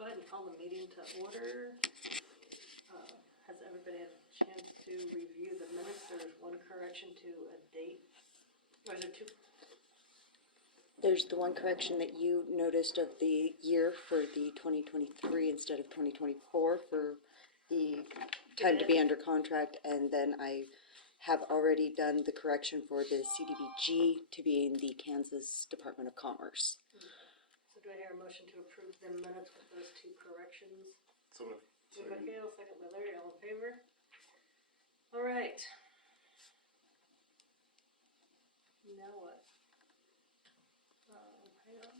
go ahead and call the meeting to order. Has everybody had a chance to review the minutes? There's one correction to a date. Or is there two? There's the one correction that you noticed of the year for the 2023 instead of 2024 for the time to be under contract, and then I have already done the correction for the CDBG to be in the Kansas Department of Commerce. So do I hear a motion to approve the minutes with those two corrections? So moved. Moved by Gail, second by Larry, all in favor? All right. Now what? Hang on.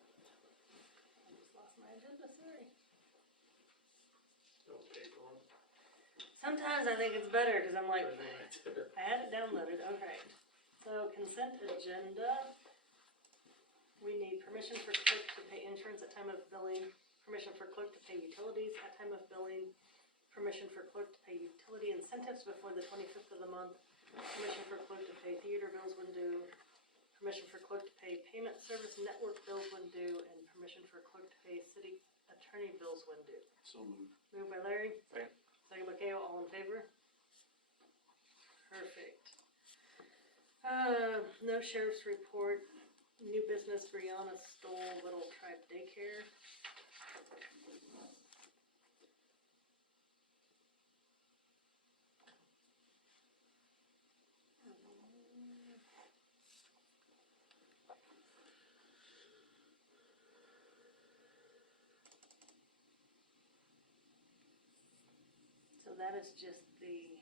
I just lost my agenda, sorry. Don't take one. Sometimes I think it's better because I'm like, Right there. I had it downloaded, okay. So consent agenda. We need permission for clerk to pay insurance at time of billing, permission for clerk to pay utilities at time of billing, permission for clerk to pay utility incentives before the 25th of the month, permission for clerk to pay theater bills when due, permission for clerk to pay payment service network bills when due, and permission for clerk to pay city attorney bills when due. So moved. Moved by Larry. Second. Second by Gail, all in favor? Perfect. No sheriff's report. New business, Brianna Stoll, Little Tribe Daycare. So that is just the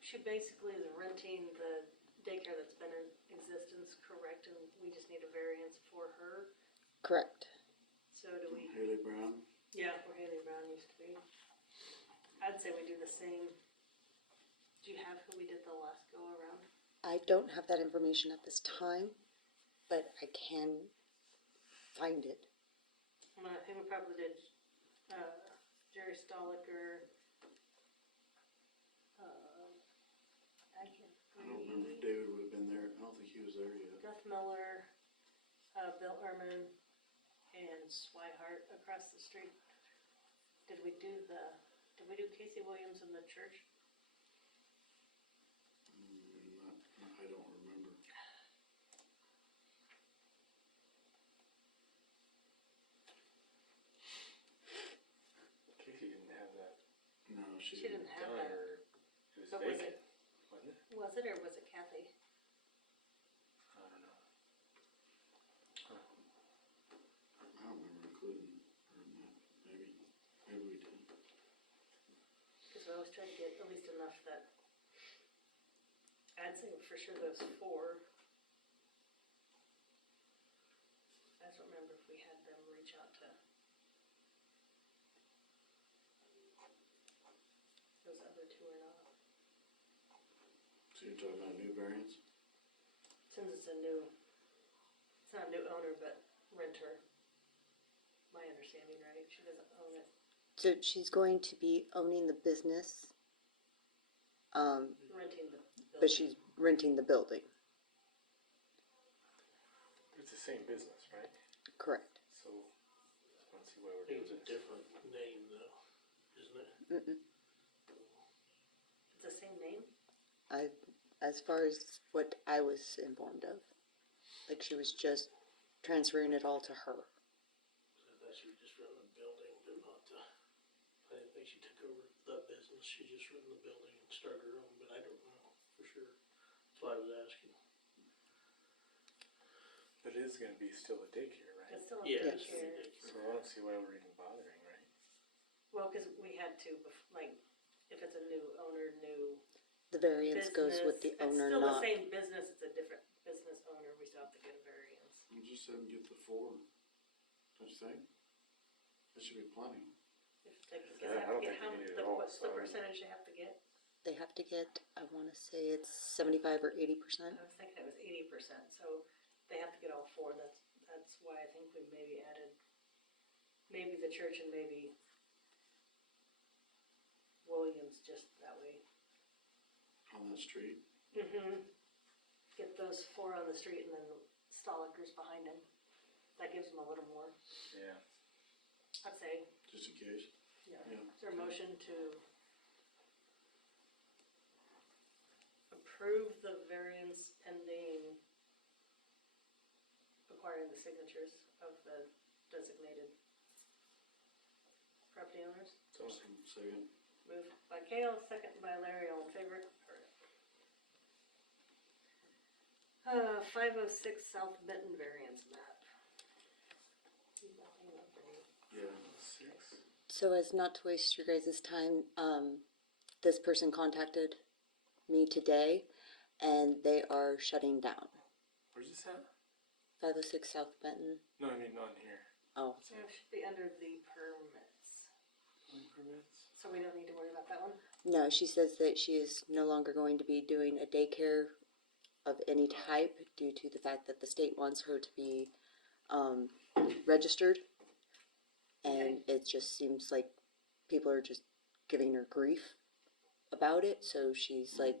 she basically is renting the daycare that's been in existence, correct, and we just need a variance for her. Correct. So do we, Haley Brown. yeah, where Haley Brown used to be. I'd say we do the same. Do you have who we did the last go around? I don't have that information at this time, but I can find it. I think we probably did, Jerry Stoliker, I don't remember if David would have been there. I don't think he was there yet. Gus Miller, Bill Ehrman, and Swihart across the street. Did we do Casey Williams in the church? I don't remember. Casey didn't have that No, She didn't have done, that. or it was But was vacant, it, wasn't it? was it, or was it Kathy? I don't know. I don't remember including her in that. Maybe we did. Because we always try to get at least enough that, I'd say for sure those four. I just don't remember if we had them reach out to those other two or not. So you're talking about new variants? Since it's not a new owner, but renter. My understanding, right? She doesn't own it. So she's going to be owning the business, Renting the building. but she's renting the building. It's the same business, right? Correct. So, let's see why we're I think doing it's a this. different name though, isn't it? Mm-mm. It's the same name? As far as what I was informed of, like she was just transferring it all to her. So I thought she was just running the building, but not the, I didn't think she took over the business, she just ran the building and started her own, but I don't know for sure. That's why I was asking. But it is gonna be still a daycare, right? It's still a Yeah, Yes. it's daycare. ridiculous. So I don't see why we're even bothering, right? Well, because we had to, like, if it's a new owner, new The variance goes with the business, owner, it's still not. the same business, it's a different business owner, we still have to get a variance. We'll just have them get the 4. Don't you think? That should be plenty. If they, Yeah, I don't think how, you need it the, all. What's the percentage they have to get? They have to get, I wanna say it's 75 or 80%. I was thinking it was 80%, so they have to get all four, that's why I think we maybe added, maybe the church and maybe Williams, just that way. On the street. Get those four on the street and then Stoliker's behind him. That gives them a little more, Yeah. I'd say. Just in case. Yeah. Yeah. Is there a motion to approve the variance pending acquiring the signatures of the designated property owners? So, Second. Moved by Kale, second by Larry, all in favor? 506 South Benton variance map. Yeah. 6. So as not to waste your guys' time, this person contacted me today and they are shutting down. Where's this at? 506 South Benton. No, I mean on here. Oh, So it should be under the permits, Building permits. so we don't need to worry about that one. no, she says that she is no longer going to be doing a daycare of any type due to the fact that the state wants her to be registered. And it just seems like people are just giving her grief about it, so she's like,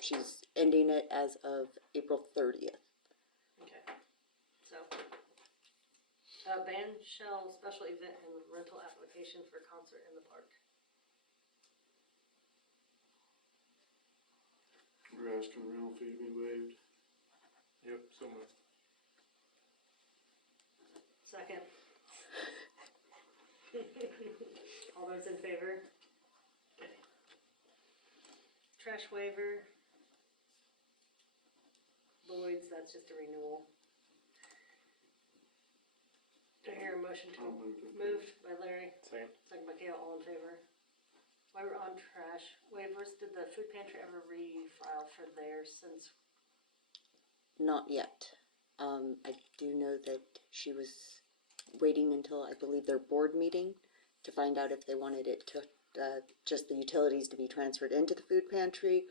she's ending it as of April 30th. Okay, so, ban shell special event and rental application for concert in the park. We're asking rental fee to be waived. Yep, so moved. Second. All those in favor? Okay. Trash waiver. Lloyd's, that's just a renewal. Do I hear a motion to, I'll move it. moved by Larry, Second. second by Gail, all in favor? While we're on trash waivers, did the food pantry ever refile for theirs since? Not yet. I do know that she was waiting until, I believe, their board meeting to find out if they wanted it to, just the utilities to be transferred into the food pantry,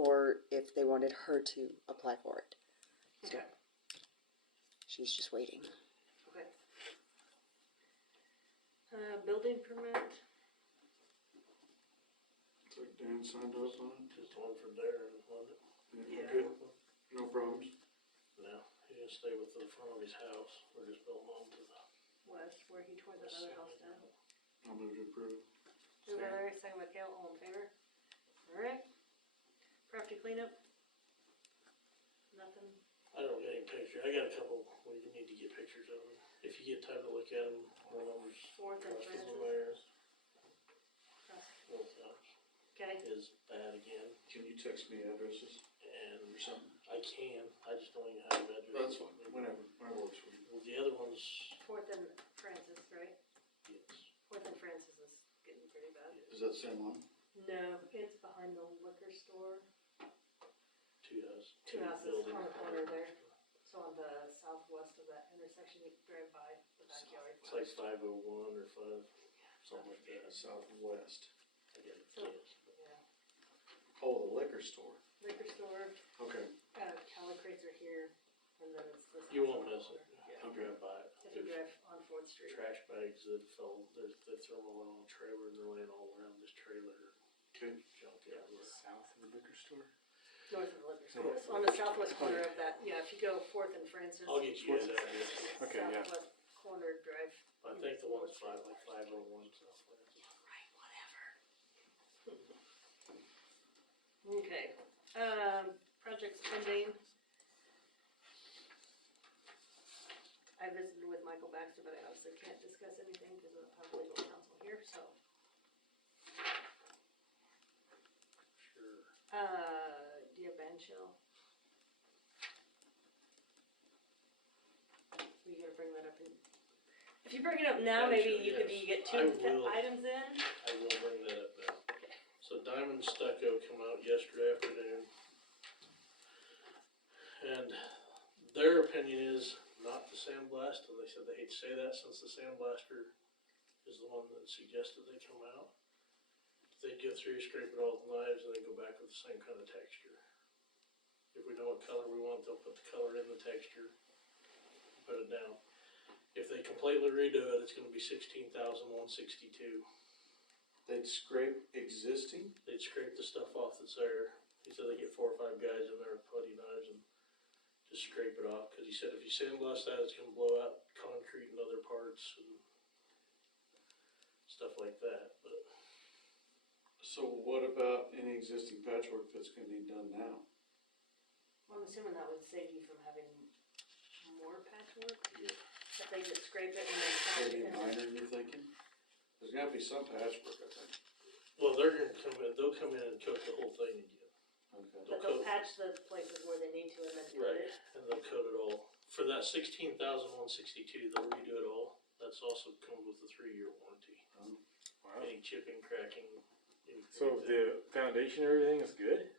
or if they wanted her to apply for it. So Okay. she's just waiting. Okay. Building permit, It's like Dan signed up on it. Just one for Darren, wasn't it? Yeah. Good. No problems. No, he's gonna stay with the front of his house, we're just building on to the. west, where he tore that other house down. I'll move to approve. Moved by Larry, second by Gail, all in favor? Alright. Property cleanup? Nothing? I don't get any picture, I got a couple, we need to get pictures of them, if you get time to look at them, one of them's Fourth and across from the Francis? mayor's, Cross- both house Okay, is bad again, Can you text me addresses and or something? I can, I just don't even have address. That's fine, whenever works for you. Well, the other one's, Fourth and Francis, right? yes, Fourth and Francis is getting pretty bad. Is that the same one? No, it's behind the liquor store, two houses. two houses buildings. on the corner there. So on the southwest of that intersection, you drive by the backyard. It's like 501 or 5, something like that, Southwest. I got a So, guess. yeah, Oh, the liquor store. liquor store, Okay. Cali crates are here, and then it's this. You house won't on the miss it. corner. Yeah. You drive by it. If you drive on Fourth Street. Trash bags that fell, they throw them all on a trailer and they're laying all around this trailer, Okay. junk everywhere. South of the liquor store. North of the liquor store, North. on the southwest corner of that, yeah, if you go Fourth and Francis. I'll get you guys that address. Okay, yeah. Southwest corner drive. I think the one's 501 Southwest. Right, whatever. Okay, projects pending. I visited with Michael Baxter, but I obviously can't discuss anything because I don't have legal counsel here, so. Sure. Do you have ban shell? Are you gonna bring that up in? If you bring it up now, Ban maybe shell, you could, yes. you get I two will. items in. I will bring that up now. So Diamond Stucco come out yesterday afternoon. And their opinion is not the sandblast, and they said they hate to say that since the sandblaster is the one that suggested they come out. they'd go through, scrape it all with knives, and then go back with the same kind of texture. If we know what color we want, they'll put the color in the texture, put it down. If they completely redo it, it's gonna be $16,162. They'd scrape existing? They'd scrape the stuff off that's there. He said they get 4 or 5 guys in there with putty knives and just scrape it off, cause he said if you sandblast that, it's gonna blow out concrete and other parts and stuff like that, but. So what about any existing patchwork that's gonna need done now? Well, I'm assuming that would save you from having more patchwork, Yeah. if they just scrape it and then patch Maybe it. minor, you're thinking? There's gotta be some patchwork, I think. Well, they're gonna come in, they'll come in and coat the whole thing again. Okay. But they'll patch the places where they need to and then coat it. And they'll coat it all. For that $16,162, they'll redo it all. That's also comes with a 3-year warranty. Wow. Any chipping, cracking. anything So like that. the foundation, everything is good?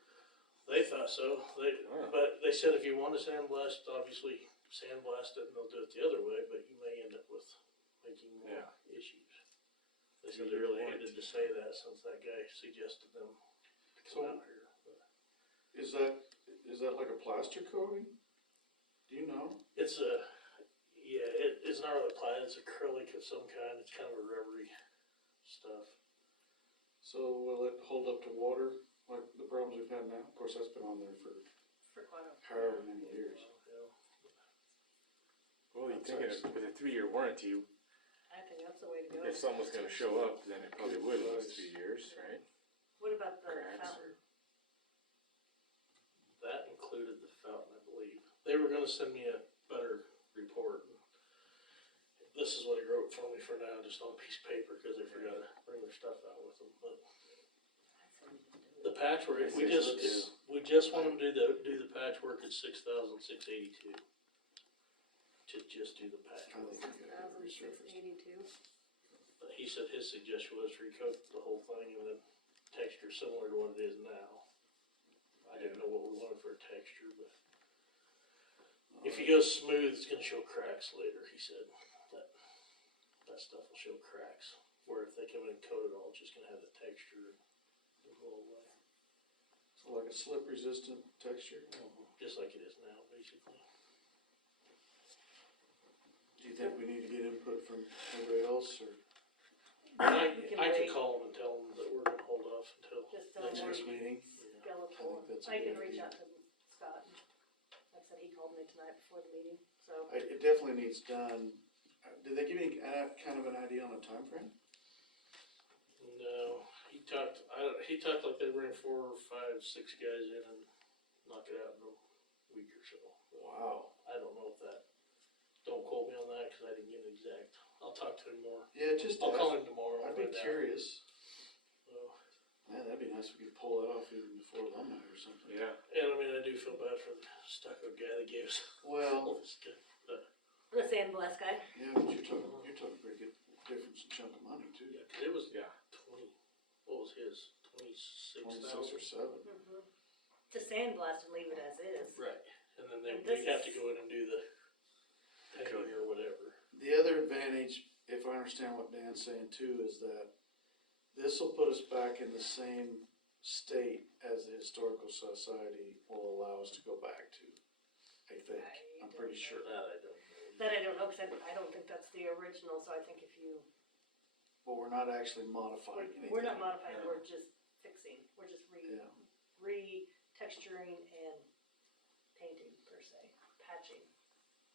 They thought so. Wow. But they said if you want to sandblast, obviously sandblast it and they'll do it the other way, but you may end up with making more Yeah. issues. They said they 3-year really warranty. hated to say that since that guy suggested them to come So- out here. But Is that like a plaster coating? Do you know? it's it's not really plywood, it's acrylic of some kind. It's kind of a rubbery stuff. So will it hold up to water, like the problems we've had now? Of course, that's been on there for For quite a. however many years. Yeah. Well, you That's thinking actually- with a 3-year warranty, I think that's the way to go. if something's gonna show up, then it probably would last 3 years, right? What about the Cracks fountain? That included the fountain, I believe. They were gonna send me a better report. This is what he wrote for me for now, just on a piece of paper, cause they forgot to bring their stuff out with them, but the patchwork, if we just want them to do the patchwork, it's $6,682. To just do the I patchwork. think we gotta resurface. $6,682. But he said his suggestion was recoat the whole thing and then texture similar to what it is now. I didn't know what we wanted for a texture, but if he goes smooth, it's gonna show cracks later, he said. That stuff will show cracks, where if they come in and coat it all, it's just gonna have the texture and go away. So like a slip resistant texture? Just like it is now, basically. Do you think we need to get input from anybody else or We can I could wait. call them and tell them that we're gonna hold off until Just next tell them next meeting? skeletal. I think that's a I can good reach idea. out to Scott. Like I said, he called me tonight before the meeting, so. It definitely needs done. Did they give me kind of an idea on a time frame? No, he talked like they bring 4 or 5, 6 guys in and knock it out in a week or so. Wow. I don't know if that, don't quote me on that, cause I didn't get an exact, I'll talk to him more. Yeah, just I'll call ask. him tomorrow. and I'd be find out. curious. So, Man, that'd be nice if we could pull that off even before alumni or something. Yeah. and I mean, I do feel bad for the stucco guy that gave us all Well, this stuff, but, The sandblast guy. yeah, but you're talking pretty good difference in chunk of money too. yeah, cause it was Yeah. 20, what was his, 26 26,000? or 7. To sandblast and leave it as is. Right, and then And they'd this have to is- go in and do the painting or whatever. The other advantage, if I understand what Dan's saying too, is that this will put us back in the same state as the Historical Society will allow us to go back to, I think. I'm pretty sure. That I don't know. That I don't know, cause I don't think that's the original, so I think if you, But we're not actually modifying anything. we're not modifying, Yeah. we're just fixing, we're just Yeah. re-texturing and painting per se, patching.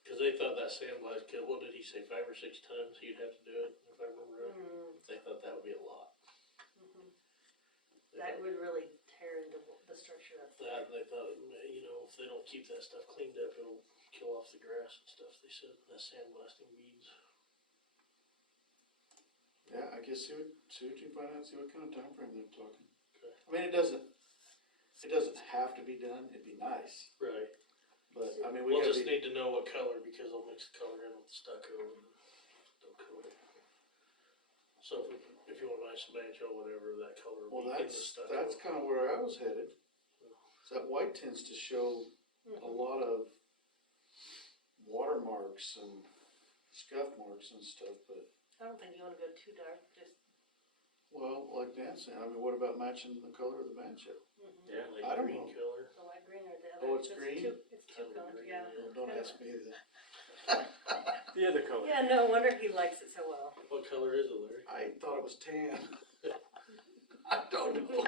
Cause they thought that sandblast kit, what did he say, 5 or 6 tons he'd have to do it, if I remember right? They thought that would be a lot. They That thought would really tear into the structure that's there. that, and they thought, you know, if they don't keep that stuff cleaned up, it'll kill off the grass and stuff, they said, that sandblasting beads. Yeah, I guess see what you can find out, see what kind of time frame they're talking. Okay. I mean, it doesn't have to be done, it'd be nice, Right. but I mean, we We'll gotta just be, need to know what color, because I'll mix the color in with the stucco and they'll coat it. So if you want a nice banjo, whatever, that color well, will be in the that's stucco. kind of where I was headed. So that white tends to show a lot of watermarks and scuff marks and stuff, but, I don't think you wanna go too dark, just, well, like Dan Dan's saying, I mean, what about matching the color of the band shell? Yeah. Like I don't green know. color. The light green or the other. Oh, it's green? It's two Kind of colors, green, yeah. Well, don't ask me that. The other color. Yeah, no wonder he likes it so well. What color is it, Larry? I thought it was tan. I don't know.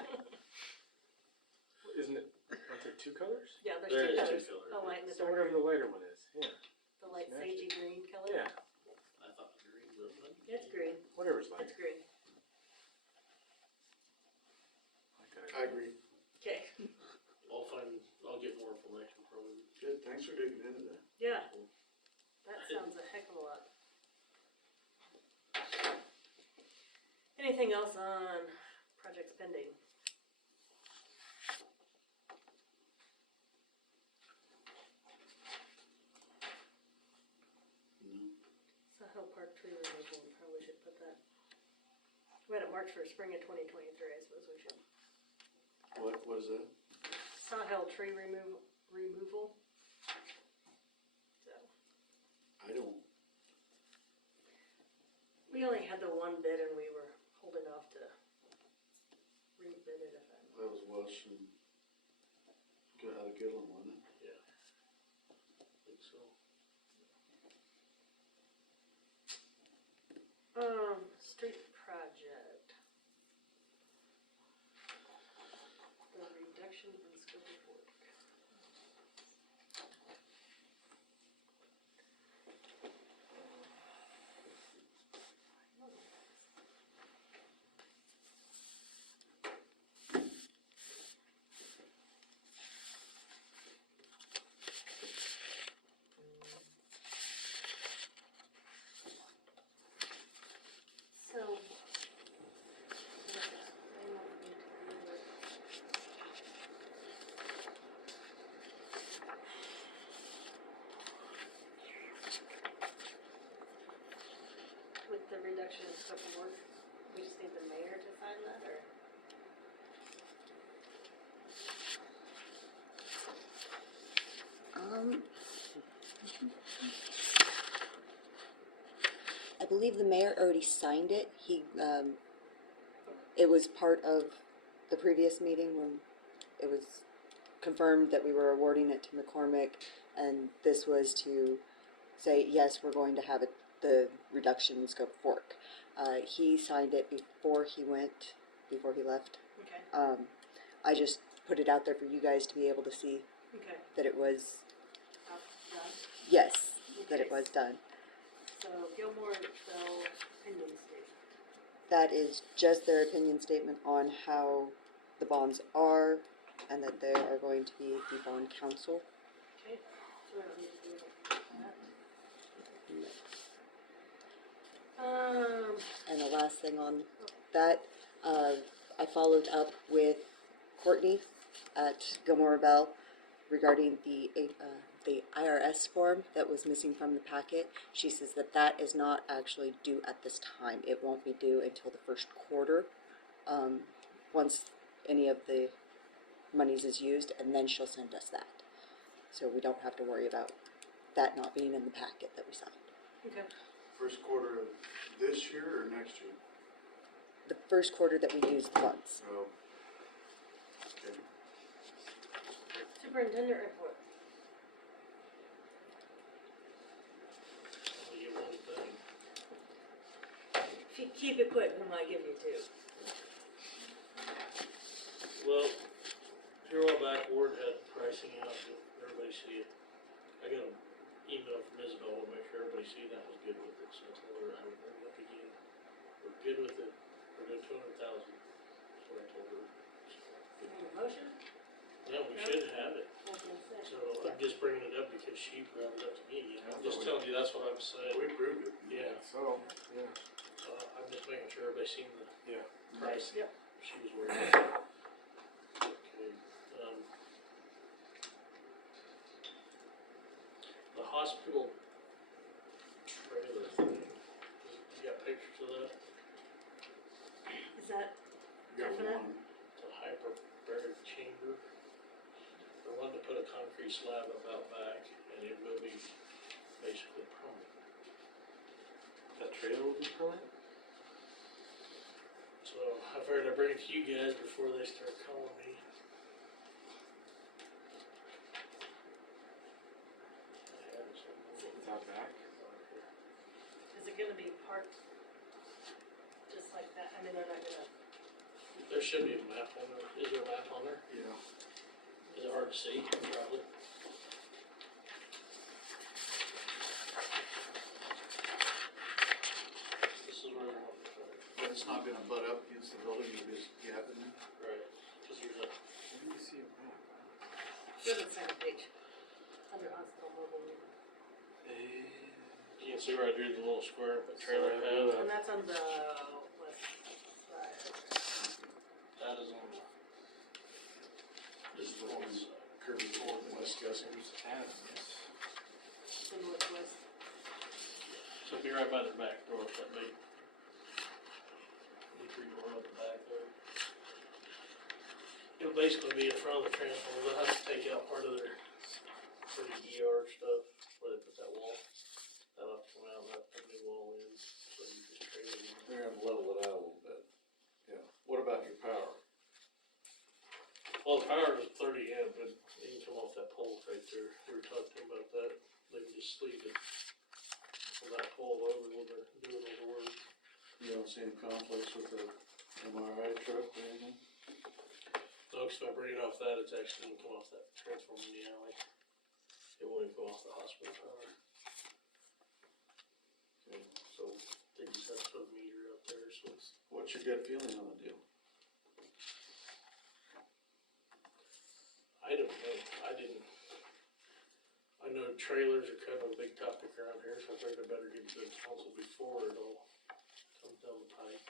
Isn't it, aren't there two colors? Yeah, There there's two is two colors, colors, the light and the So dark, whatever the lighter one is, yeah. the light Match sagey it. green color. Yeah, I thought green, but It's green, whatever's lighter. it's green. Like that. I agree. Okay, I'll get more information from him. Good, thanks for digging into that. yeah, that sounds a heck of a lot. Anything else on project spending? No. Sahel Park tree removal, we probably should put that. We had it marked for spring of 2023, I suppose we should. What is that? Sahel tree removal. So, I don't, we only had the one bid and we were holding off to rebid it if I'm. that was Welsh and, out of Goodland, wasn't it? Yeah. I think so. Street project. The reduction in scope of work. So. With the reduction in scope of work, we just need the mayor to sign that, or? I believe the mayor already signed it. It was part of the previous meeting when it was confirmed that we were awarding it to McCormick, and this was to say, yes, we're going to have the reduction in scope of work. He signed it before he left. Okay, I just put it out there for you guys to be able to see okay, that it was, done. yes, that it Okay. was done. So Gilmore Bell opinion statement. That is just their opinion statement on how the bonds are, and that they are going to be the bond council. Okay, so we don't need to do anything with that. And the last thing on that, I followed up with Courtney at Gilmore Bell regarding the IRS form that was missing from the packet. She says that that is not actually due at this time. It won't be due until the first quarter, once any of the monies is used, and then she'll send us that. So we don't have to worry about that not being in the packet that we signed. Okay, First quarter of this year or next year? The first quarter that we used the funds. Oh. Okay. superintendent report. Only get one thing. If you keep it quick, we might give you two. Well, here a while back, Ward had pricing out, to everybody see it. I got an email from Isabel to make sure everybody see that was good with it, so I told her I would bring it up again. We're good with it, we're doing 200,000, that's what I told her. You need a motion? Yeah, we should have it, I was gonna say. so I'm just bringing it up because she brought it up to me, and I'm Yeah, just but telling you, that's what I'm saying. We approved it. Yeah, So, yeah. so I'm just making sure everybody seen the Yeah. price. Yep. She was worried about it. Okay, the hospital trailer thing, you got pictures of that? Is that, You got Definite? one. It's a hyperbaric chamber. They wanted to put a concrete slab about back, and it will be basically permanent. That trailer will be permanent? So I've figured I'd bring it to you guys before they start calling me. Without back? Is it gonna be parked just like that? I mean, they're not gonna, There should be a map on there. Is there a map on there? Yeah. Is it hard to see? Probably. This is where I want to put it. But it's not gonna butt up against the building, you'll just gap in there. Right, cause there's a, Where do you see a map? go to the second page, under hospital mobile unit. you can see right here the little square, but trailer pad. And that's on the west side. That is on the. This is the one Kirby Ford was discussing. Adams. The northwest. So it'd be right by their back door, that big. Entry door up the back there. It'll basically be in front of the transformer, they'll have to take out part of their, for the ER stuff, where they put that wall. That'll have to come out and have to put a new wall in, so you just trade it in. They're gonna level it out a little bit. Yeah. What about your power? Well, the power is 30 amp, but you can come off that pole right there. We were talking about that. They can just sleeve it from that pole over when they're doing all the work. You don't see any conflicts with the MRI truck or anything? No, 'cause if I bring it off that, it's actually gonna come off that transformer in the alley. It won't even go off the hospital power. Okay. So they just have to put a meter up there, so it's, What's your gut feeling on the deal? I don't know. I know trailers are kind of a big topic around here, so I figured I better get to the council before it all comes down the pipe.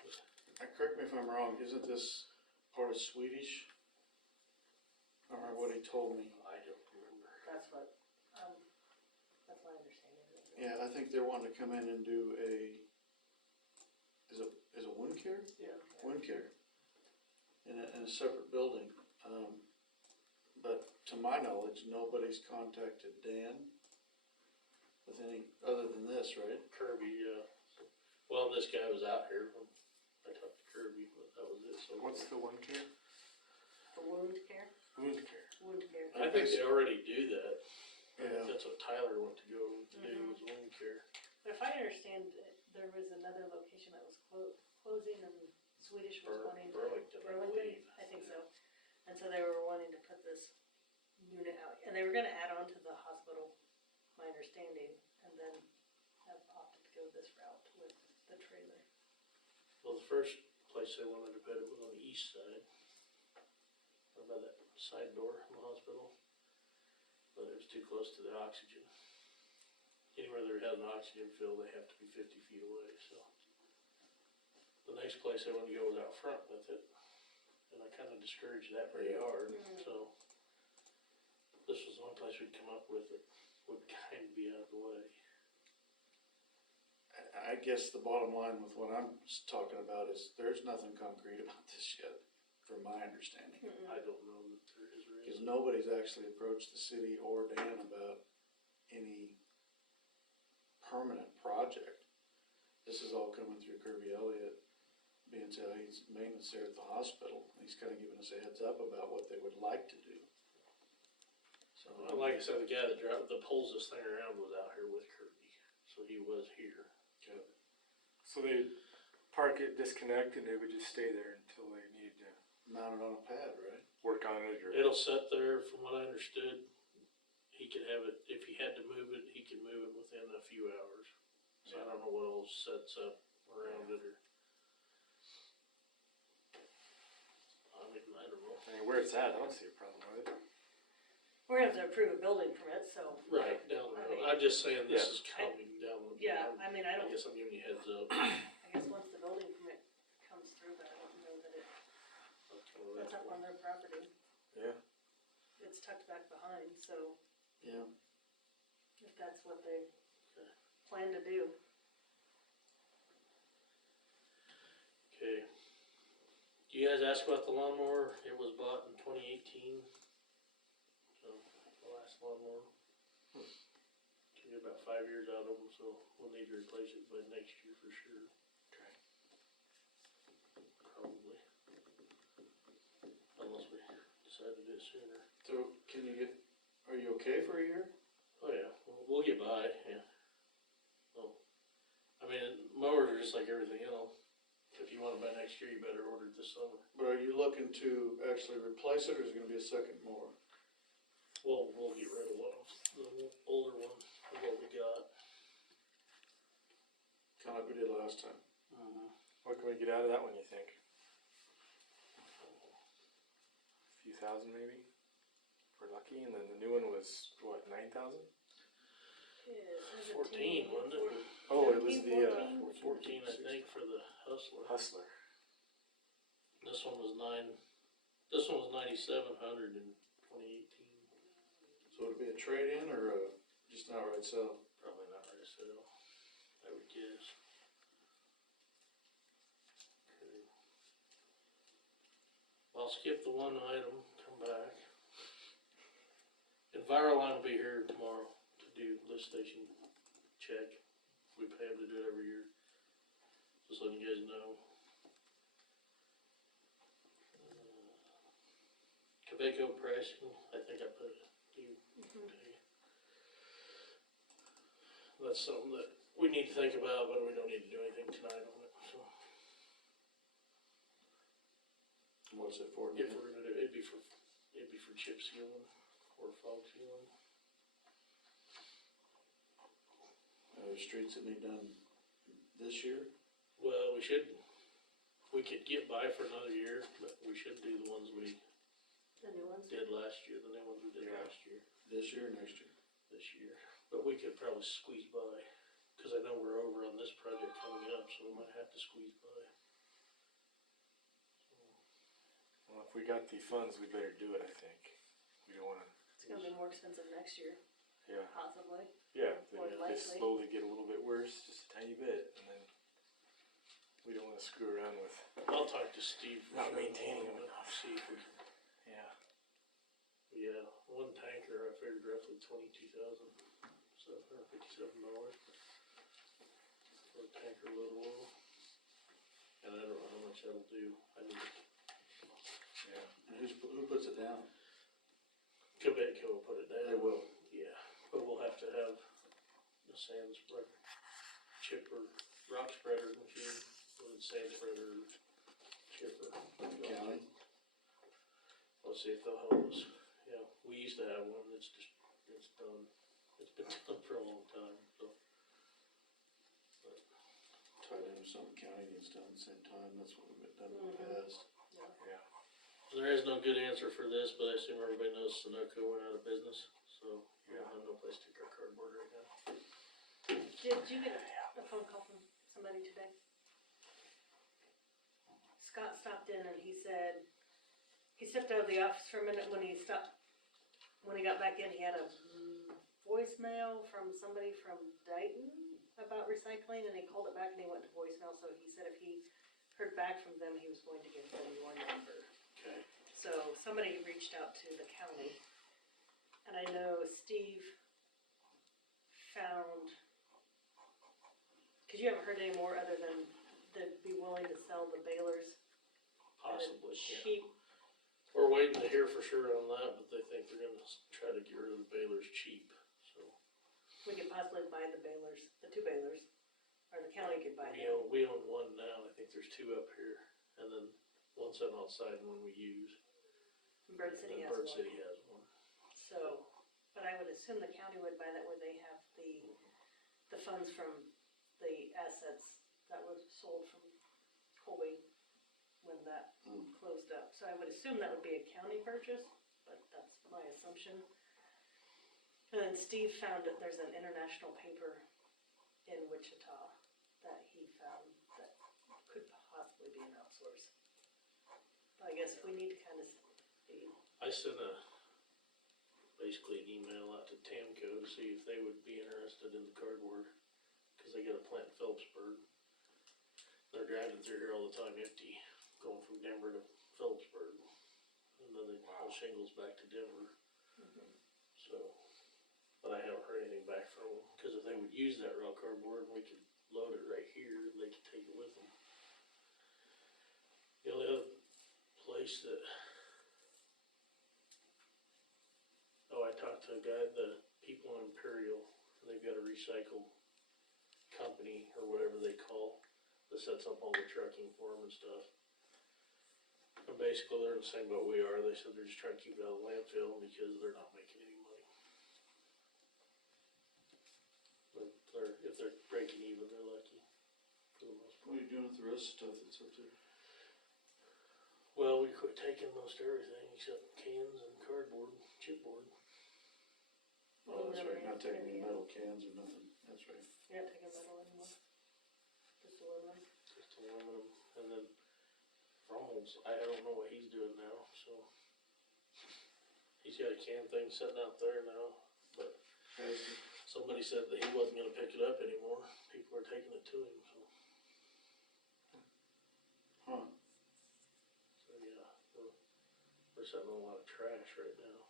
But Correct me if I'm wrong, isn't this part of Swedish? I don't remember what he told me. I don't remember. That's what, that's my understanding of it. Yeah, I think they're wanting to come in and do is it wound care? Yeah. Wound care. In a separate building. But to my knowledge, nobody's contacted Dan with any, other than this, right? Kirby, well, this guy was out here when I talked to Kirby, but that was it, so. What's the one care? The wound care? Wound care. Wound care. I think they already do that. I Yeah. think that's what Tyler went to go to do, Mhm. was wound care. If I understand, there was another location that was closing and Swedish was wanting to. Burlington, I believe. I think so. And so they were wanting to put this unit out, and they were gonna add on to the hospital, my understanding, and then have opted to go this route with the trailer. Well, the first place they wanted to put it was on the east side. Or by that side door in the hospital. But it was too close to the oxygen. Anywhere there has an oxygen fill, they have to be 50 feet away, so. The next place they wanted to go was out front with it. And I kinda discouraged that pretty hard, so. This was the only place we'd come up with that would kinda be out of the way. I guess the bottom line with what I'm talking about is there's nothing concrete about this yet, from my understanding. I don't know that there is or Because isn't. nobody's actually approached the city or Dan about any permanent project. This is all coming through Kirby Elliott, being said he's maintenance there at the hospital. He's kind of giving us a heads up about what they would like to do. So, Well, like I said, the guy that pulls this thing around was out here with Kirby, so he was here. okay. So they park it, disconnect, and they would just stay there until they needed to Mounted on a pad, right? work on it or. It'll sit there, from what I understood, he could have it, if he had to move it, he could move it within a few hours. So I don't know what else sets up around it or. I don't know. I mean, where it's at, I don't see a problem with it. We're gonna have to approve a building permit, so. Right, down the I road, mean- I'm just saying this Yeah. is coming down the. Yeah, I mean, I I don't, guess I'm giving you a heads up. I guess once the building permit comes through, but I don't know that it, that's up on their property. Yeah. It's tucked back behind, so Yeah. if that's what they plan to do. Okay. You guys asked about the lawnmower, it was bought in 2018. So, the last lawnmower. Can get about 5 years out of them, so we'll need to replace it by next year for sure. Okay. Probably. decide to do it sooner. So are you okay for a year? Oh, yeah, we'll get by, yeah. Oh, I mean, mowers are just like everything else. If you want it by next year, you better order it this summer. But are you looking to actually replace it, or is it gonna be a second mower? We'll get rid of one of the older one of what we got. Kinda like we did last time. What can we get out of that one, you think? A few thousand maybe? If we're lucky, and then the new one was, what, 9,000? Yeah, 14, wasn't it? Oh, it was 17, the, 14, I think, for the Hustler. Hustler. This one was 9,700 in 2018. So would it be a trade-in or just an outright sell? Probably not right sale, I would guess. Okay. I'll skip the one item, come back. Enviroline will be here tomorrow to do lift station check. We pay them to do it every year. Just letting you guys know. Quebeco pricing, I think I put it, okay. That's something that we need to think about, but we don't need to do anything tonight on it, so. What's it for? If we're gonna do, it'd be for chip sealing or fog sealing. Streets that need done this year? Well, we could get by for another year, but we should do the ones we The new ones. did last year, the new ones we did Yeah. last year, This year or next year? this year. But we could probably squeeze by, cause I know we're over on this project coming up, so we might have to squeeze by. Well, if we got the funds, we better do it, I think. We don't wanna, It's gonna be more expensive next year, yeah. possibly. Yeah, More they likely. slowly get a little bit worse, just a tiny bit, and then we don't wanna screw around with, I'll talk to Steve. for Not sure maintaining them tomorrow, enough. See if we can, yeah. yeah, one tanker, I figured roughly $22,757 for a tanker load of oil. And I don't know how much that'll do. I need to Yeah. And who puts it down? Quebeco will put it down. They will. Yeah, but we'll have to have the sand spreader, chipper, rock spreader machine, with sand spreader, chipper. County? Let's see if they'll help us. Yeah, we used to have one that's just, it's done. It's been done for a long time, so. Tied into something county needs done at the same time, that's what we've done in the past. Yeah. There is no good answer for this, but I assume everybody knows Sunoco went out of business, so we Yeah. have no place to take our cardboard right now. Did you get a phone call from somebody today? Scott stopped in and he said, he stepped out of the office for a minute when he got back in, he had a voicemail from somebody from Dayton about recycling, and he called it back and he went to voicemail, so he said if he heard back from them, he was going to give them your number. Okay. So somebody reached out to the county, and I know Steve found, cause you haven't heard any more other than they'd be willing to sell the balers Possibly, at a yeah. cheap. We're waiting to hear for sure on that, but they think they're gonna try to get rid of the balers cheap, so. We could possibly buy the balers, the two balers, or the county could buy them. We own one now, I think there's two up here, and then one's sitting outside and one we use. Bird And City then has Bird one. City has one. So, but I would assume the county would buy that where they have the funds from the assets that was sold from Colby when that closed up. So I would assume that would be a county purchase, but that's my assumption. And then Steve found that there's an international paper in Wichita that he found that could possibly be an outsource. But I guess we need to kind of see. I sent basically an email out to Tamco to see if they would be interested in the cardboard, cause they got a plant in Phillipsburg. They're driving through here all the time empty, going from Denver to Phillipsburg, and then they haul shingles back to Denver. So, but I haven't heard anything back from them, cause if they would use that raw cardboard, we could load it right here, and they could take it with them. The only other place that the people in Imperial, they've got a recycle company or whatever they call, that sets up all the trucking for them and stuff. And basically, they're in the same boat we are. They said they're just trying to keep it out of the landfill because they're not making any money. But if they're breaking even, they're lucky for the most What are part. you doing with the rest of the stuff that's up there? Well, we quit taking most everything except cans and cardboard, chipboard. Oh, that's right, not taking any Yeah. metal cans or nothing, that's right. You're not taking metal anymore. Just aluminum. Just aluminum, and then Rummel's, I don't know what he's doing now, so. He's got a can thing sitting out there now, but Has the, somebody said that he wasn't gonna pick it up anymore, people are taking it to him, so. huh, So, yeah, we're sitting on a lot of trash right now.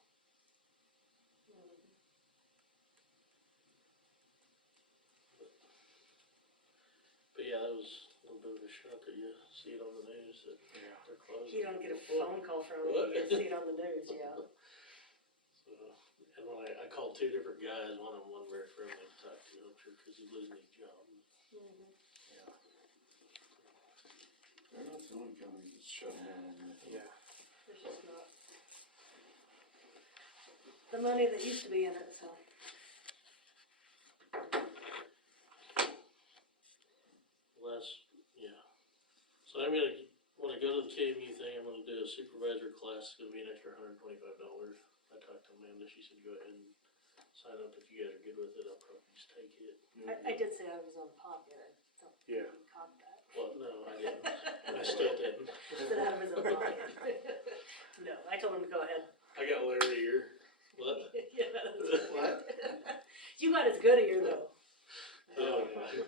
But yeah, that was a little bit of a shocker, you see it on the news that Yeah. they're closing. You don't get a phone call from him, What? you get to see it on the news, yeah. So, and when I called two different guys, one of them wasn't very friendly to talk to, I'm sure, cause he's losing his job. Mhm. they're not the only company that's shutting down on that. Yeah. There's just not the money that used to be in it, so. Yeah. So I'm gonna, when I go to the KMU thing, I'm gonna do a supervisor class, it's gonna be an extra $125. I talked to Amanda, she said go ahead and sign up if you guys are good with it, I'll probably just take it. I did say I was unpopular, don't think Yeah. you caught that. Well, no, I didn't, and I still didn't. Said I was unpopular. No, I told him to go ahead. I got Larry here, what? Yeah, that's What? You got as good a year though. Oh, yeah.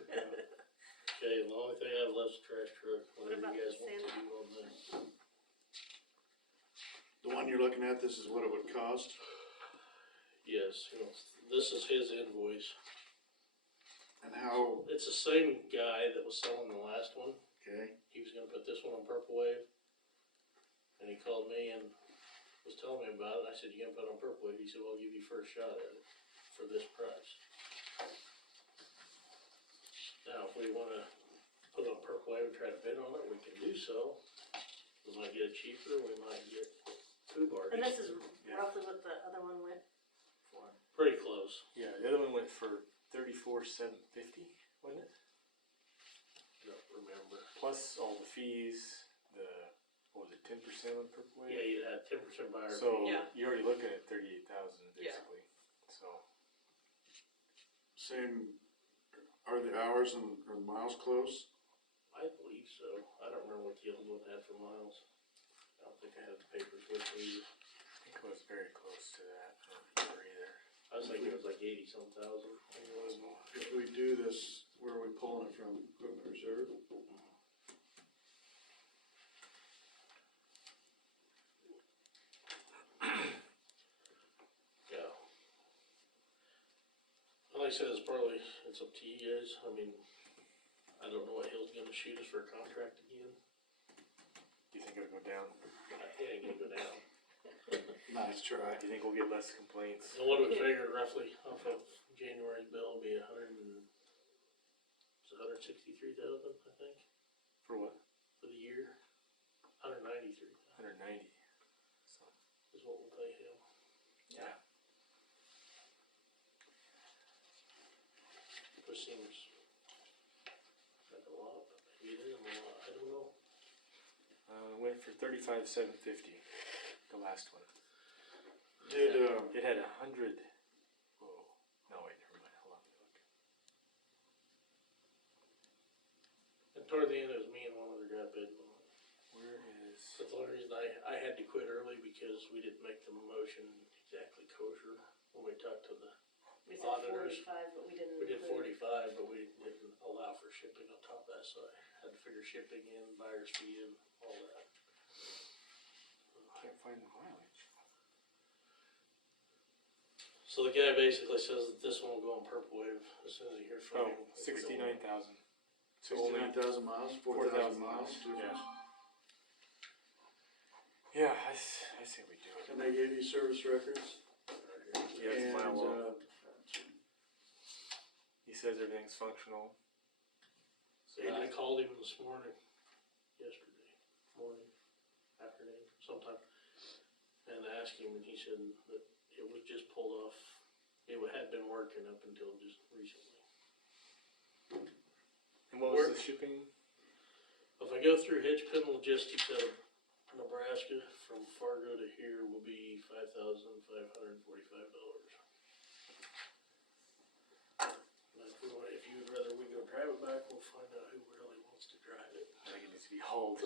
Okay, the only thing I have left's a trash truck, whatever about you guys the want to sand? do on that. The one you're looking at, this is what it would cost? Yes, this is his invoice. And how, It's the same guy that was selling the last one. okay, He was gonna put this one on Purple Wave. And he called me and was telling me about it. I said, you gonna put it on Purple Wave? He said, well, I'll give you first shot at it for this price. Now, if we wanna put it on Purple Wave and try to bid on it, we can do so. We might get it cheaper, we might get two bargains. And this is Yeah. roughly what the other one went for. Pretty close. Yeah, the other one went for $34,750, wasn't it? Don't remember. Plus all the fees, what was it, 10% on Purple Wave? Yeah, you had 10% buyer So fee. Yeah. you're already looking at 38,000 Yeah. basically. So same, are the hours and or the miles close? I believe so. I don't remember what the other one had for miles. I don't think I have the papers with me. I think it was very close to that. I don't remember either. I was thinking it was like 80-some thousand. Maybe it was more. If we do this, where are we pulling it from? Equipment reserve? Yeah. Like I said, it's partly, it's up to you guys. I mean, I don't know what Hill's gonna shoot us for a contract again. Do you think it'll go down? It ain't gonna go down. Nice try. Do you think we'll get less complaints? And what do we figure roughly off of January's bill will be it's 163,000, I think, For what? for the year. 193 190. So is what we'll pay him. yeah. Which seems like a lot, but maybe it isn't a lot, I don't know. It went for $35,750. The last one. Did, It had 100. Whoa. No, wait, never mind. Hold on. Let me look. And toward the end, it was me and one other guy bidding on it. Where is? That's the only reason I had to quit early because we didn't make the motion exactly kosher when we talked to the, We said Auditors. 45, but we didn't. we did include- 45, but we didn't allow for shipping on top of that, so I had to figure shipping in, buyer's fee and all that. Can't find the mileage. So the guy basically says that this one will go on Purple Wave as soon as he hears from Oh, him. 69,000. 69,000 miles, 4,000 miles difference? Yeah, I say we do it. And they gave you service records? Yeah, it's a mile And, long. He says everything's functional. So I called him this morning, yesterday, morning, afternoon, sometime, and asked him, and he said that it was just pulled off. It had been working up until just recently. And what was the shipping? If I go through Hitchpin Logistics out of Nebraska, from Fargo to here will be $5,545. If you'd rather we go drive it back, we'll find out who really wants to drive it. I think it needs to be hauled.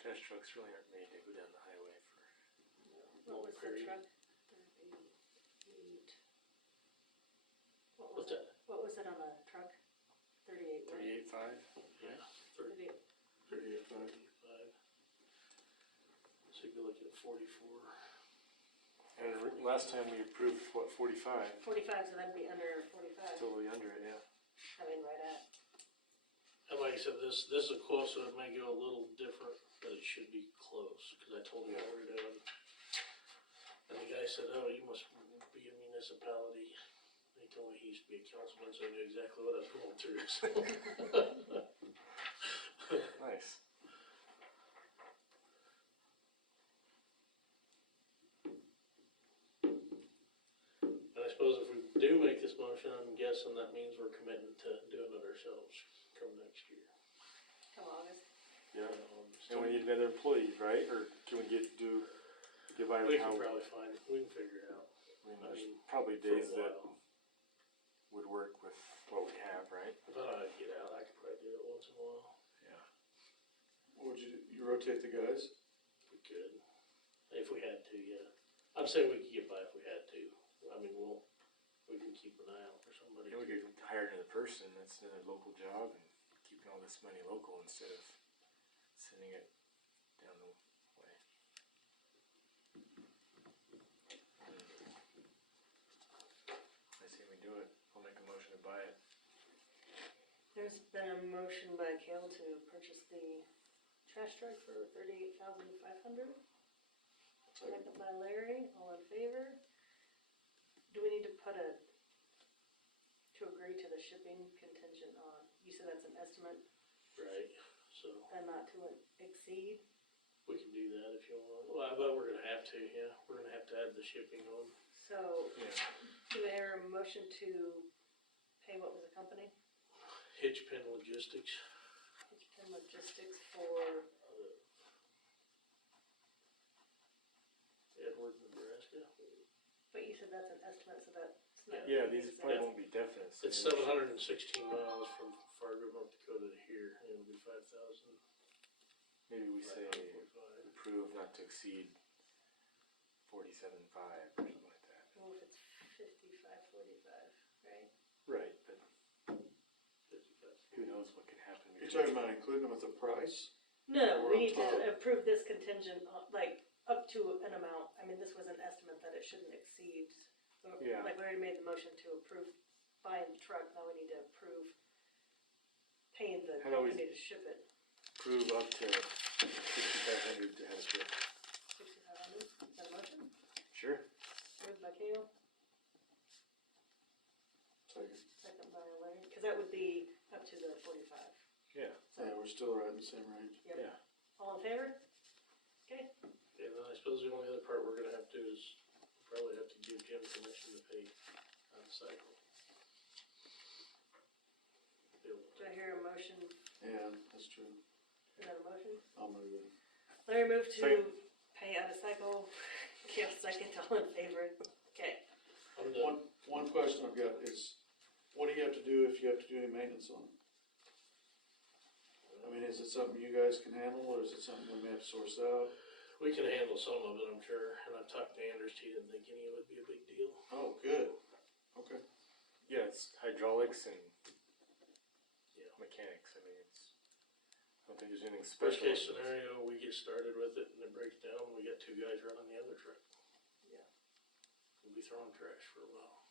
Trash trucks really aren't made to go down the highway for. What was the Period. truck? 38. What's that? What was it on the truck? 38. what? 38.5? Yeah, 38. 38.5. 35. So you'd be looking at 44. And last time we approved, what, 45? 45, so that'd be under 45. Totally under it, yeah. I mean, right at. And like I said, this is a quote, so it may go a little different, but it should be close, cause I told him what we're doing. And the guy said, oh, you must be a municipality. He told me he used to be a councilman, so I knew exactly what I was going through, so. Nice. And I suppose if we do make this motion, I'm guessing that means we're committing to doing it ourselves come next year. Come August. Yeah. And we need another employee, right? Or can we give Ira We can how? probably find it, we can figure it out. I mean, I there's mean, probably for a days that while. would work with what we have, right? If I thought I'd get out, I could probably do it once in a while. Yeah. What would you do? You rotate the guys? We could, if we had to, yeah. I'm saying we could get by if we had to. I mean, we can keep an eye out for somebody. And we could hire another person, that's another local job, and keeping all this money local instead of sending it down the way. I say we do it, I'll make a motion to buy it. There's been a motion by Kale to purchase the trash truck for $38,500. Second by Larry, all in favor? Do we need to put to agree to the shipping contingent on, you said that's an estimate Right, so and not to exceed? we can do that if you want. Well, I bet we're gonna have to, yeah. We're gonna have to add the shipping on. So, Yeah. do I hear a motion to pay, what was the company? Hitchpin Logistics. Hitchpin Logistics for, Edward, Nebraska. but you said that's an estimate, so that's not. Yeah, these probably Yeah. won't be definite. so It's maybe- 716 miles from Fargo, North Dakota to here, and it'll be 5,000. Maybe we say 545. approve not to exceed 47.5 or something like that. Well, if it's 55.45, right? Right, but 55. who knows what can happen. You're talking about including them with the price? No, Or we on need top. to approve this contingent, like, up to an amount. I mean, this was an estimate that it shouldn't exceed. So, Yeah. like, we already made the motion to approve buying the truck, now we need to approve paying the How about we- company to ship it. Approve up to 6,500 to have a trip. 6,500, is that a motion? Sure. Moved by Kale, Second. second by Larry, because that would be up to the 45. Yeah. Yeah, we're still right in the same range. Yep. Yeah. All in favor? Okay, And then I suppose the only other part we're gonna have to do is probably have to give Jim permission to pay on the cycle. Bill. do I hear a motion? Yeah, that's true. Is that a motion? I'll move it. Larry moved to Second. pay out of cycle. Kale second, all in favor? Okay. I'm done. One question I've got is, what do you have to do if you have to do any maintenance on it? I mean, is it something you guys can handle, or is it something we may have to source out? We can handle some of it, I'm sure, and I've talked to Anders, he didn't think any of it would be a big deal. Oh, good. Okay. Yeah, it's hydraulics and Yeah. mechanics. I mean, I don't think there's anything Worst special. case scenario, we get started with it and it breaks down, we got two guys running the other truck. Yeah. We'll be throwing trash for a while.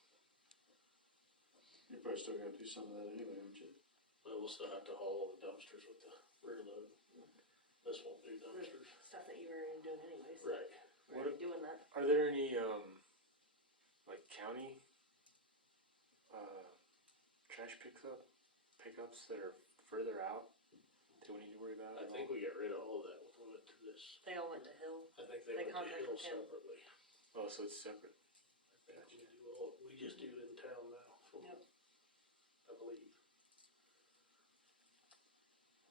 You're probably still gonna do some of that anyway, aren't you? Well, we'll still have to haul all the dumpsters with the rear load. This won't do dumpsters. Stuff that you were already doing anyways. Right. already doing that. Are there any, like county, trash pickups that are further out that we need to worry about? I at think all? we got rid of all that when we went to this. They all went to Hill. I think They they went to contacted Hill him. separately. Oh, so it's separate. I think we just do it in town now, Yep. I believe.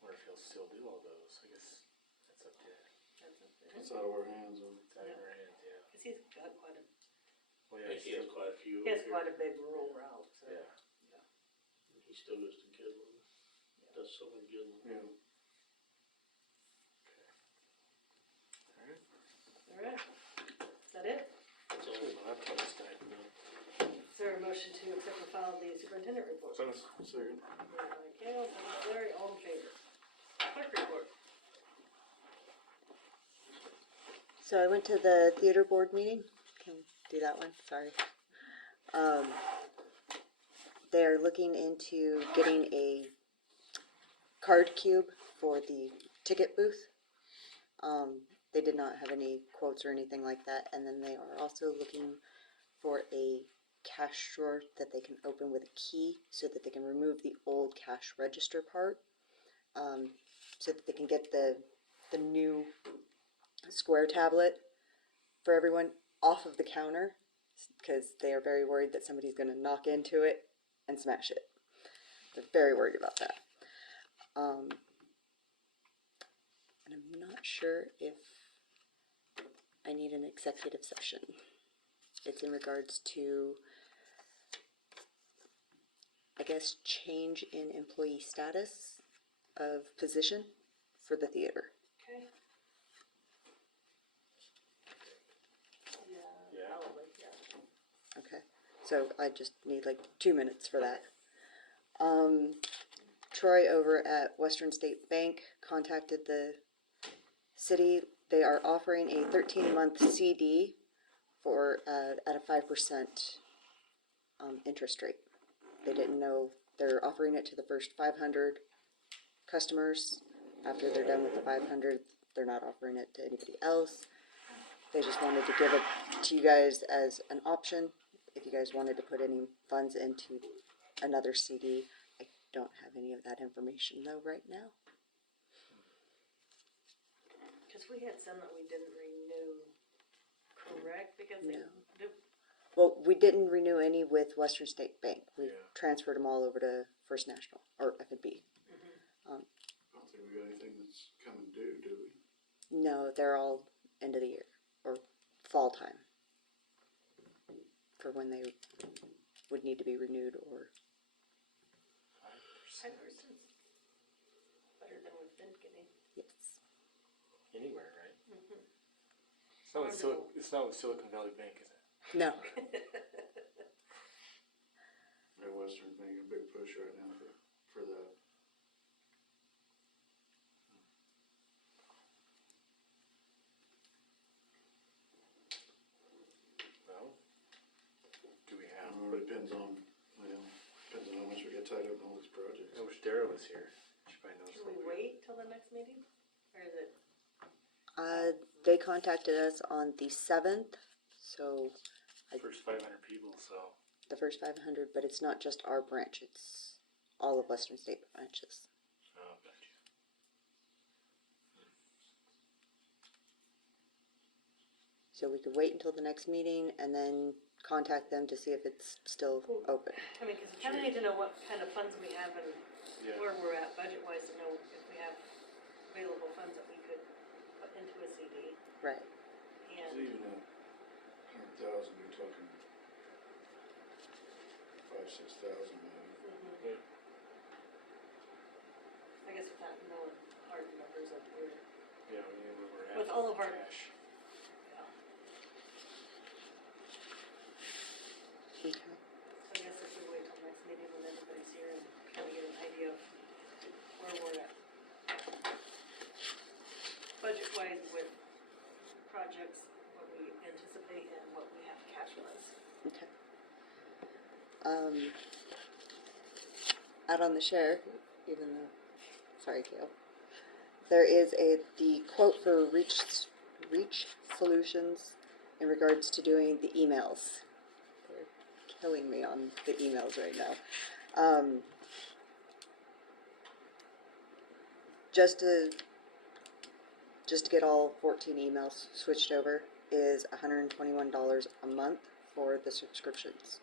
Or if he'll still do all those, I guess that's up to, That's up to him. It's out of our hands, or it's out of our hands, yeah. Cause he's got quite a, Well, I yeah, think he has quite a few. he has over quite here. a big rural route, so. yeah. He still goes to Gidlin. Does so many Gidlin. yeah. Alright. Alright, is that it? That's all. My laptop just died. Is there a motion to accept and file the superintendent report? Second. Moved by Kale, second by Larry, all in favor. Clerk report. So I went to the theater board meeting. Can do that one, sorry. They're looking into getting a card cube for the ticket booth. They did not have any quotes or anything like that, and then they are also looking for a cash drawer that they can open with a key so that they can remove the old cash register part, so that they can get the new square tablet for everyone off of the counter, because they are very worried that somebody's going to knock into it and smash it. They're very worried about that. And I'm not sure if I need an executive session. It's in regards to, I guess, change in employee status of position for the theater. Okay. Yeah, Yeah. probably, yeah. Okay, so I just need like 2 minutes for that. Troy over at Western State Bank contacted the city. They are offering a 13-month CD for at a 5% interest rate. They didn't know they're offering it to the first 500 customers. After they're done with the 500, they're not offering it to anybody else. They just wanted to give it to you guys as an option if you guys wanted to put any funds into another CD. I don't have any of that information though right now. Cause we had some that we didn't renew, correct, because they, No. do- Well, we didn't renew any with Western State Bank. We Yeah. transferred them all over to First National, or F&B. I don't think we got anything that's coming due, do we? No, they're all end of the year, or fall time. For when they would need to be renewed, or, 5%. Better than we've been getting. yes. Anywhere, right? Mm-hmm. It's not with Silicon Valley Bank, is it? No, Yeah, Western's making a big push right now for that. No? Do we I have? don't know, it depends on, depends on how much we get tied up in all these projects. I wish Dara was here. She probably knows. Can what we we- wait till the next meeting, or is it, they contacted us on the 7th, so First 500 people, so. the first 500, but it's not just our branch, it's all of Western State branches. Oh, gotcha. So we could wait until the next meeting and then contact them to see if it's still open. I mean, cause we kinda need to know what kind of funds we have and Yeah. where we're at budget-wise to know if we have available funds that we could put into a CD. Right. It's And, even at 100,000, you're talking 5,000-6,000 maybe. mhm. I guess without knowing hard numbers up here. Yeah, we know where we're at. With all of our- cash. Yeah. Okay. So I guess if we wait till next meeting when everybody's here and kind of get an idea of where we're at. Budget-wise with projects, what we anticipate and what we have cash-wise. Okay. Out on the share, even though, sorry, Kale. There is the quote for Reach solutions in regards to doing the emails. They're killing me on the emails right now. Just to get all 14 emails switched over is $121 a month for the subscriptions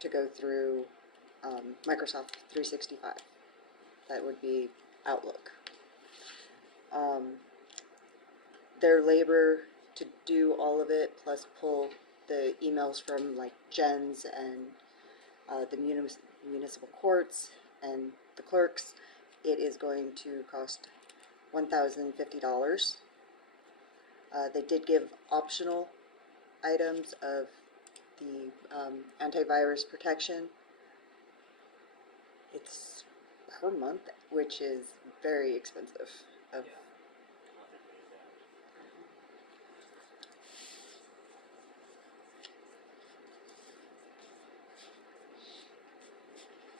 to go through Microsoft 365. That would be Outlook. Their labor to do all of it, plus pull the emails from like Jens and the municipal courts and the clerks, it is going to cost $1,050. They did give optional items of the antivirus protection. It's per month, which is very expensive. Of,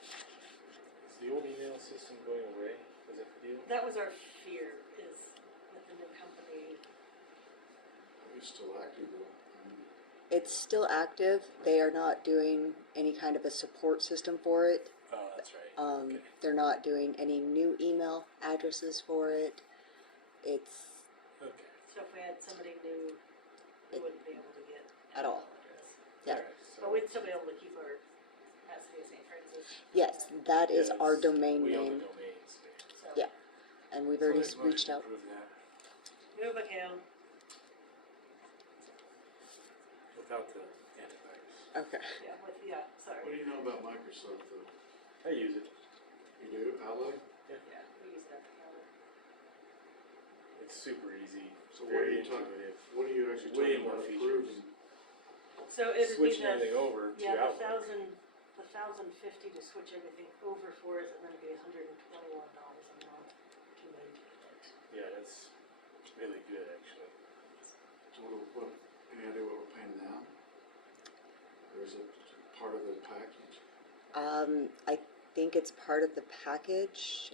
Is the old email system going away? Was that the deal? That was our fear, is with the new company. Are you still active though? It's still active. They are not doing any kind of a support system for it. Oh, that's right. Okay. They're not doing any new email addresses for it. It's Okay. So if we had somebody new, we wouldn't be able to get. At all. Yeah. Alright, so But we'd still be able to keep our, at City of St. Francis. Yes, that is yeah, our it's- domain we own name, the domains. So, Yeah. and we've So already there's motion reached to out. approve that move account. without the antivirus. Okay. Yeah, What do sorry. you know about Microsoft though? I use it. You do, Outlook? Yeah, we use that account. It's super easy. So what are Very you talking, intuitive. what are you actually Way talking more about features. approving? So it'd be Switching the, everything over to yeah, Outlook. the $1,050 to switch everything over for us, and then it'd be $121 a month to maintain it. Yeah, that's really good actually. So any idea what we're paying now? Or is it part of the package? I think it's part of the package.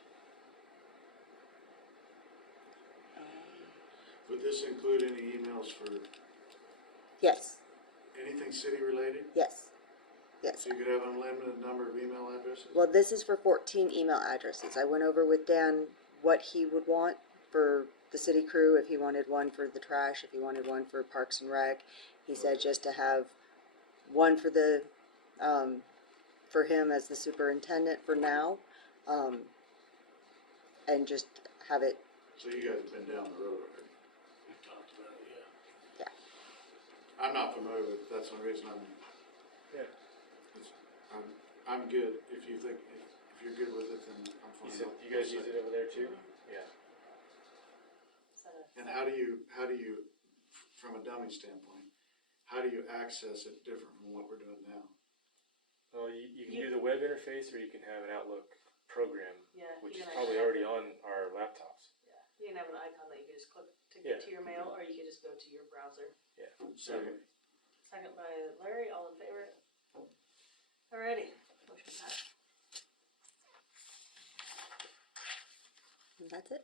Would this include any emails for Yes, anything city related? yes, yes. So you could have unlimited number of email addresses? Well, this is for 14 email addresses. I went over with Dan what he would want for the city crew, if he wanted one for the trash, if he wanted one for Parks and Rec. He said just to have one for the, for him as the superintendent for now, and just have it, So you guys have been down the road already? We've talked about it, yeah. I'm not familiar with it, that's the only reason Yeah. I'm good. If you think, if you're good with it, then I'm You fine. said you guys use it over there too? Yeah. So, And how do you, from a dummy standpoint, how do you access it different from what we're doing now? Well, you can do the web interface or you can have an Outlook program, yeah. which you is can probably have already it- on our laptops. Yeah, you can have an icon that you can just click to Yeah. get to your mail, or you can just go to your browser. Second. Second by Larry, all in favor? Alrighty, motion passed. and that's it.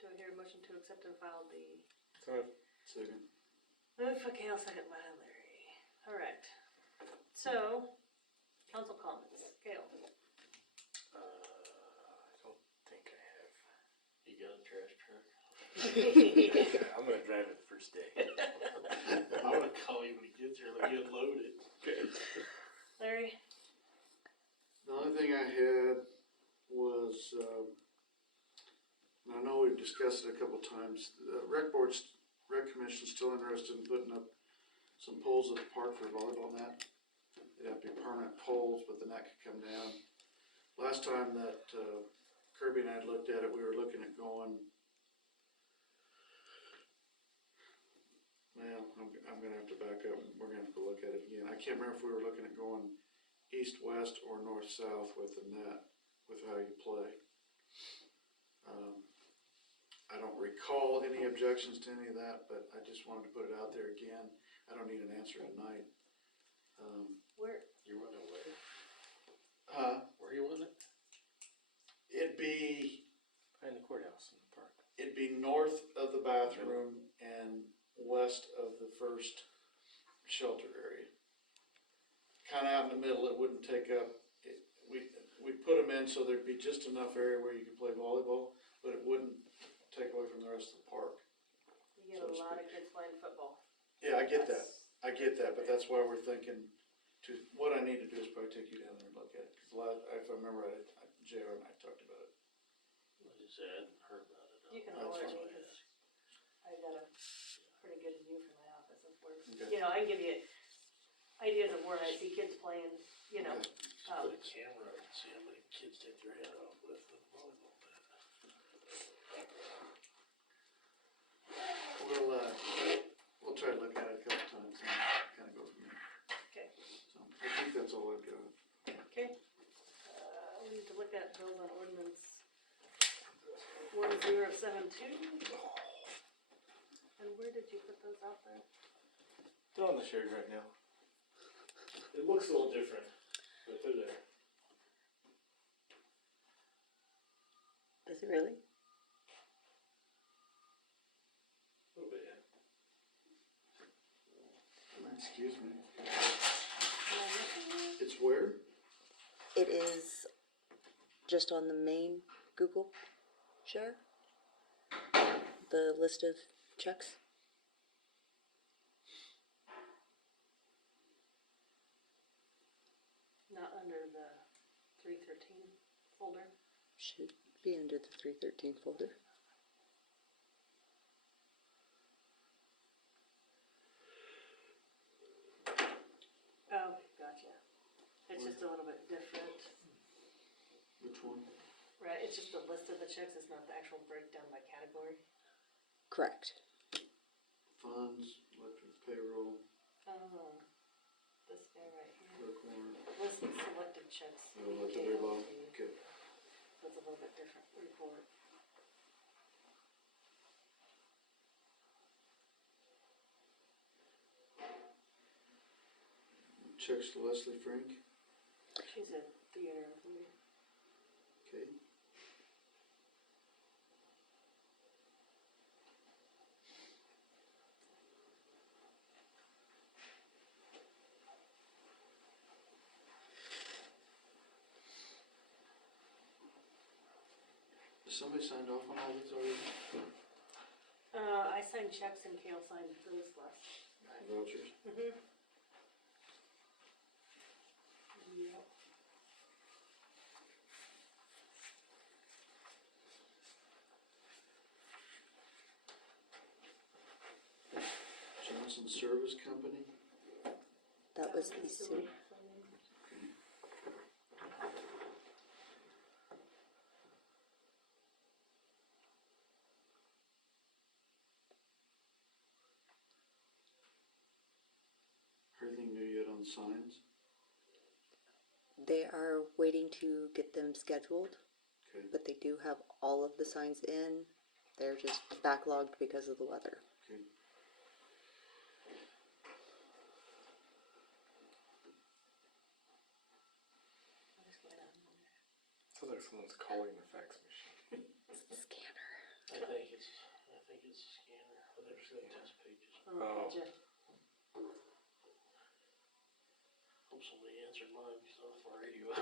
Do I hear a motion to accept and file the, So Second. move for Kale, second by Larry. Alright, so, council comments, Kale. I don't think I have. You got a trash truck? I'm gonna drive it the first day. I'm gonna call you when he gets here, let you unload it. Larry? The only thing I had was, and I know we've discussed it a couple times, the rec commission's still interested in putting up some poles at the park for volleyball net. They'd have to be permanent poles, but the net could come down. Last time that Kirby and I had looked at it, we were looking at going, well, I'm gonna have to back up, we're gonna have to look at it again. I can't remember if we were looking at going east-west or north-south with the net, with how you play. I don't recall any objections to any of that, but I just wanted to put it out there again. I don't need an answer tonight. Where, You want to where? Uh, Where you want it? it'd be Behind the courthouse in the park. room and west of the first shelter area. Kinda out in the middle, it wouldn't take up, we put them in so there'd be just enough area where you could play volleyball, but it wouldn't take away from the rest of the park. You get a lot of kids playing football. Yeah, I get that, but that's why we're thinking what I need to do is probably take you down there and look at it. Cause if I remember right, JR and I talked about it. Like I said, I hadn't heard about it. You can That's alert fine. me, cause I got a pretty good view from my office of where, Okay. you know, I can give you ideas of where I see kids playing, you know. Okay. Put a camera up and see how many kids take their head off with the volleyball bat. We'll try to look at it a couple times and kinda go from there. Okay. So, I think that's all I've got. Okay, we need to look at bills on ordinance 1072. And where did you put those out there? They're on the shared right now. It looks a little different, but they're there. Does it really? A little bit, yeah. Excuse me. Am I missing it? It's where? It is just on the main Google share. The list of checks. Not under the 313 folder. Should be under the 313 folder. Oh, gotcha. It's just a little bit different, Which one? right? It's just a list of the checks, it's not the actual breakdown by category. Correct. Funds, electric payroll, Oh, this guy right here. clerk warrant, List selected checks. oh, at the very bottom, KLC. okay. That's a little bit different report. Checks to Leslie Frank, She's a theater employee. okay. Has somebody signed off on all these already? I signed checks and Kale signed those last night. Vouchers? Mm-hmm. Yep. Johnson Service Company, That was the city. anything new yet on signs? They are waiting to get them scheduled, Okay, but they do have all of the signs in. They're just backlogged because of the weather. okay. Sounds like someone's calling the fax machine. It's the scanner. I think it's a scanner, but there's no test pages. Oh, gotcha. Hope somebody answered mine, because I'm off my radio.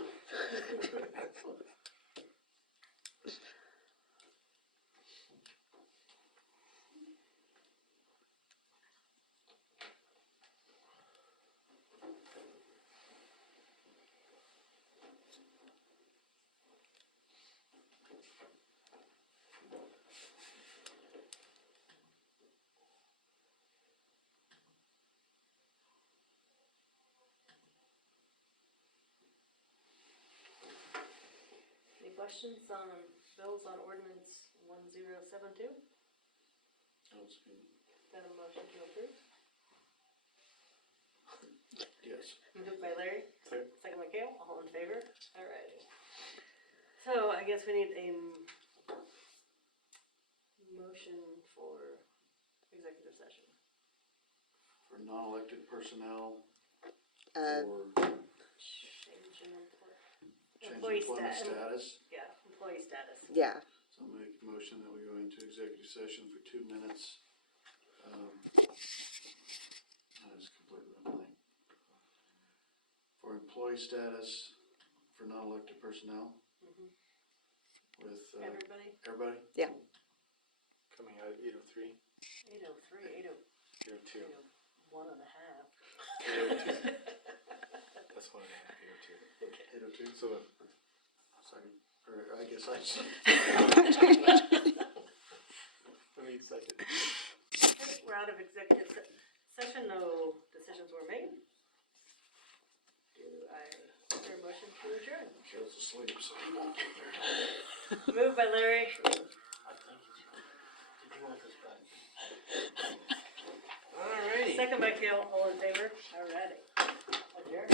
Any questions on bills on ordinance 1072? Oh, it's good. Got a motion to approve? Yes. Moved by Larry, Second. second by Kale, all in favor? Alright. So I guess we need a motion for executive session. For non-elected personnel, Uh, or Change in change employee employment status. status. Yeah, employee status. yeah, So I'll make a motion that we go into executive session for 2 minutes status for non-elected personnel Mhm. with, Everybody, everybody? Coming out at 8:03, 8:03, 8:02. 8:01 and a half. 8:02. That's 1.5, 8:02. 8:02? So, Sorry, or I guess I should. I need a second. Okay, we're out of executive session, no decisions were made. Do I hear a motion to adjourn? Kill's asleep, so he won't get there. Moved by Larry, Alrighty. second by Kale, all in favor? Alrighty. Adjourn.